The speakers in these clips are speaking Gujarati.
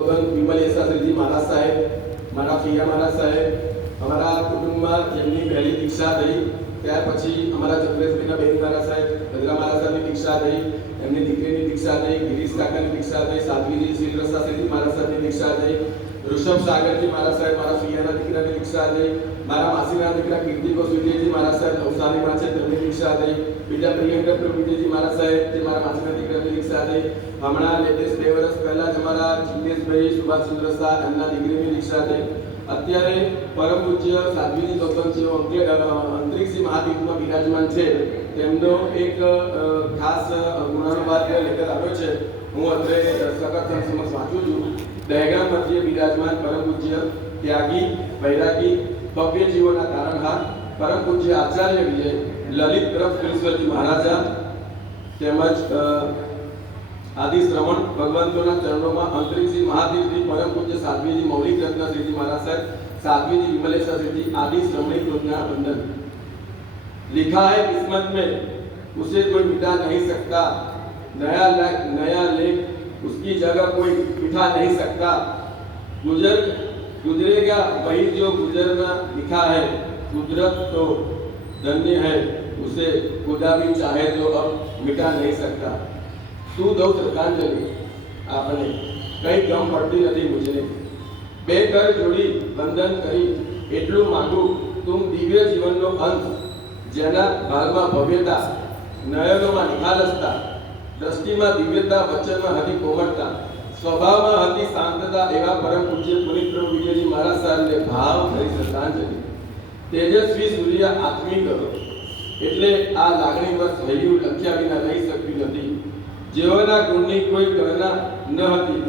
વિમલ શાસ્ત્રીજી મહારાજ સાહેબ, મારા પિયા મહારાજ સાહેબ, અમારા કુટુંબમાં જેમની પહેલી દીક્ષા થઈ, ત્યાર પછી અમારા ચંદ્રેશભાઈના બેન મહારાજ સાહેબ, ગજરા મહારાજ સાહેબની દીક્ષા થઈ, એમની દીકરીની દીક્ષા થઈ, ગિરીશ કાકાની દીક્ષા થઈ, સાધ્વીજી શ્રી શાસ્ત્રીજી મહારાજ સાહેબની દીક્ષા થઈ ઋષભ સાગરજી મહારાજ સાહેબ મારા સિયાના દીકરાની દીક્ષા થઈ મારા માસીના દીકરા કીર્તિકો સુધીજી મહારાજ સાહેબ નવસારીમાં છે તેમની દીક્ષા થઈ બીજા પ્રિયંકર પ્રભુજીજી મહારાજ સાહેબ જે મારા માસીના દીકરાની દીક્ષા થઈ હમણાં લેટેસ્ટ બે વર્ષ પહેલા જ અમારા જિગ્નેશભાઈ સુભાષચંદ્ર શાહ એમના દીકરીની દીક્ષા થઈ અત્યારે પરમ પૂજ્ય સાધ્વીની ગૌતમ જેઓ અંતરિક્ષી મહાદીપમાં બિરાજમાન છે. તેમનો એક ખાસ અ, ગુણાનુવાદ લેખક આવ્યો છે હું અત્રે સકર્ષણ સમક્ષ વાંચું છું દહેગામ મધ્ય બિરાજમાન પરમ પૂજ્ય ત્યાગી વૈરાગી ભવ્ય જીવોના તારણહાર પરમ પૂજ્ય આચાર્ય વિજય લલિત પ્રભ કૃષ્ણજી મહારાજા તેમજ અ, આદિ શ્રવણ ભગવંતોના ચરણોમાં અંતરિક્ષી મહાદેવજી પરમ પૂજ્ય સાધ્વીજી મૌલિક રત્ન શ્રીજી મહારાજ સાહેબ साध्वी जी विमलेश्वर जी आदि श्रमणी योजना बंधन लिखा है किस्मत में उसे कोई मिटा नहीं सकता नया लेख नया लेख उसकी जगह कोई मिटा नहीं सकता गुजर गुजरेगा वही जो गुजरना लिखा है कुदरत तो धन्य है उसे खुदा भी चाहे तो अब मिटा नहीं सकता શું દઉં શ્રદ્ધાંજલિ આપણે કઈ ગમ પડતી નથી મુજને બે કર જોડી વંદન કરી એટલું માંગુ તુમ દિવ્ય જીવનનો અંત જેના ભાગમાં ભવ્યતા નયનોમાં નિખાલસતા દ્રષ્ટિમાં દિવ્યતા, વચનમાં હતી કોમળતા. સ્વભાવમાં હતી શાંતતા એવા પરમ પૂજ્ય પુનિત પ્રભુ વિજયજી મહારાજ સાહેબને ભાવ કરી શ્રદ્ધાંજલિ. તેજસ્વી સૂર્ય આત્મિક એટલે આ લાગણી બસ હૈયું લખ્યા વિના રહી શકતી નથી. જેઓના ગુણની કોઈ ગણના ન હતી.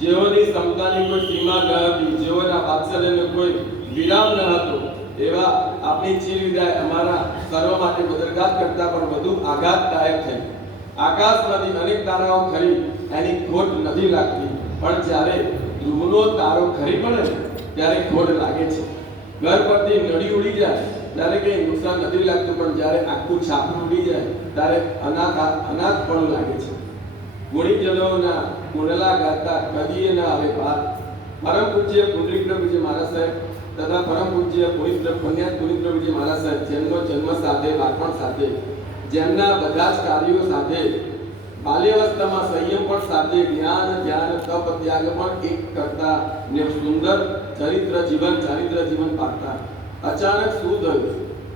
જેઓની ક્ષમતાની કોઈ સીમા ન હતી. જેઓના વાત્સલ્યનો કોઈ વિરામ ન હતો. એવા આપણી ચીર વિદાય અમારા સર્વ માટે બદરઘાત કરતા પણ વધુ આઘાતદાયક થઈ. આકાશમાંથી અનેક તારાઓ ખરી, એની ખોટ નથી લાગતી. પણ જ્યારે ધ્રુવનો તારો ખરી પડે, ત્યારે ખોટ લાગે છે. ઘર પરથી નડી ઉડી જાય, ત્યારે કંઈ નુકસાન નથી લાગતું, પણ જ્યારે આખું છાપું ઉડી જાય, ત્યારે અનાથ અનાથ પણ લાગે છે. ગુણીજનોના કુંડલા ગાતા કદીએ ના આવે પાર. પરમ પૂજ્ય પુંડરીક પૂજ્ય મહારાજ સાહેબ તથા પરમ પૂજ્ય પુનિત પુણ્યાત પુનિત પૂજ્ય મહારાજ સાહેબ, જેમનો જન્મ સાથે, બાળપણ સાથે જેમના બધા જ કાર્યો સાથે બાલ્યાવસ્થામાં સંયમ પણ સાથે જ્ઞાન ધ્યાન, તપ, ત્યાગ પણ એક કરતા ને સુંદર ચરિત્ર જીવન, ચારિત્ર જીવન પાકતા અચાનક શું થયું?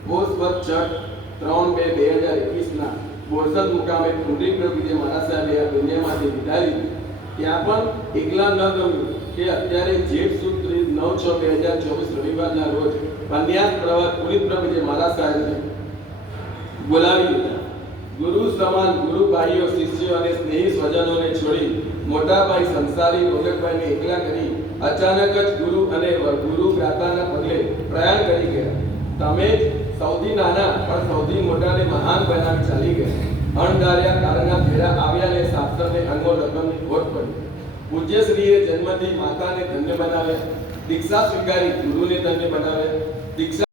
પોષ છઠ ત્રણ બે બે હજાર એકવીસના બોરસદ મુકામે પુંડરીક પ્રભુજી મહારાજ સાહેબે આ દુનિયામાંથી વિદાય ત્યાં પણ એકલા ન ગમ્યું કે અત્યારે જેઠ સુદ ત્રીસ નવ છ બે હજાર ચોવીસ રવિવારના રોજ પન્યાસ પ્રવત પુનિત પ્રભુજી મહારાજ સાહેબને બોલાવી લીધા ગુરુ સમાન, ગુરુ ભાઈઓ, શિષ્યો અને સ્નેહી સ્વજનોને છોડી મોટાભાઈ સંસારી રોનકભાઈને એકલા કરી અચાનક જ ગુરુ અને ગુરુ ભ્રાતાના પગલે પ્રયાણ કરી ગયા. તમે જ સૌથી નાના પણ સૌથી મોટાને મહાન બનાવી ચાલી ગયા. અણધાર્યા કારણના ફેરા આવ્યા ને શાસ્ત્રને અંગો રકમની ખોટ પડી. પૂજ્યશ્રીએ જન્મથી માતાને ધન્ય બનાવ્યા. દીક્ષા સ્વીકારી ગુરુને ધન્ય બનાવ્યા. દીક્ષા